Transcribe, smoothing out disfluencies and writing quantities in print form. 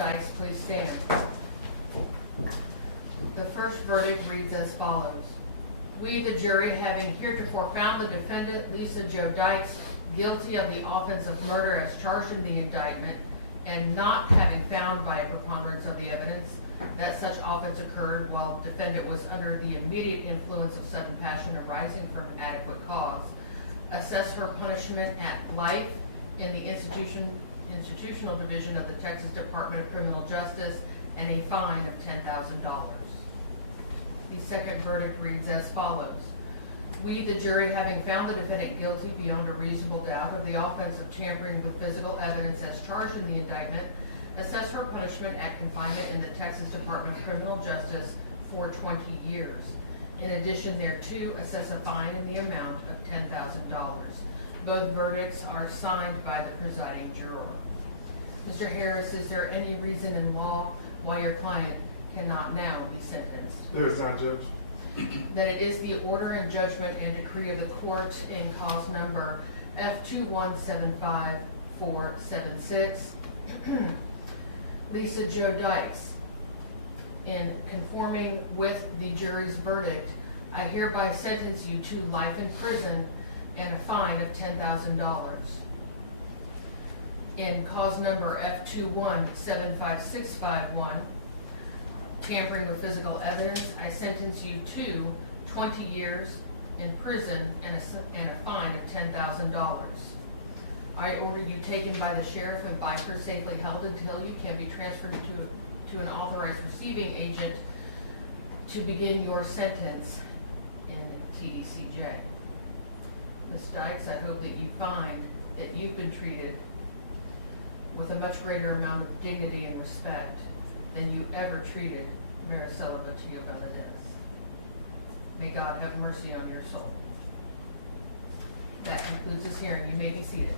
Dykes, please stand. The first verdict reads as follows. We, the jury, having heretofore found the defendant, Lisa Jo Dykes, guilty of the offense of murder as charged in the indictment, and not having found by a preponderance of the evidence that such offense occurred while the defendant was under the immediate influence of sudden passion arising from adequate cause, assess her punishment at life in the institutional division of the Texas Department of Criminal Justice and a fine of $10,000. The second verdict reads as follows. We, the jury, having found the defendant guilty beyond a reasonable doubt of the offense of tampering with physical evidence as charged in the indictment, assess her punishment at confinement in the Texas Department of Criminal Justice for 20 years. In addition thereto, assess a fine in the amount of $10,000. Both verdicts are signed by the presiding juror. Mr. Harris, is there any reason in law why your client cannot now be sentenced? There is not, Judge. That it is the order and judgment and decree of the court in cause number F2175476, Lisa Jo Dykes, in conforming with the jury's verdict, I hereby sentence you to life in prison and a fine of $10,000. In cause number F2175651, tampering with physical evidence, I sentence you to 20 years in prison and a fine of $10,000. I order you taken by the sheriff and by her safely held until you can be transferred to an authorized receiving agent to begin your sentence in TDCJ. Ms. Dykes, I hope that you find that you've been treated with a much greater amount of dignity and respect than you ever treated Marisela Botello Murder. May God have mercy on your soul. That concludes this hearing. You may be seated.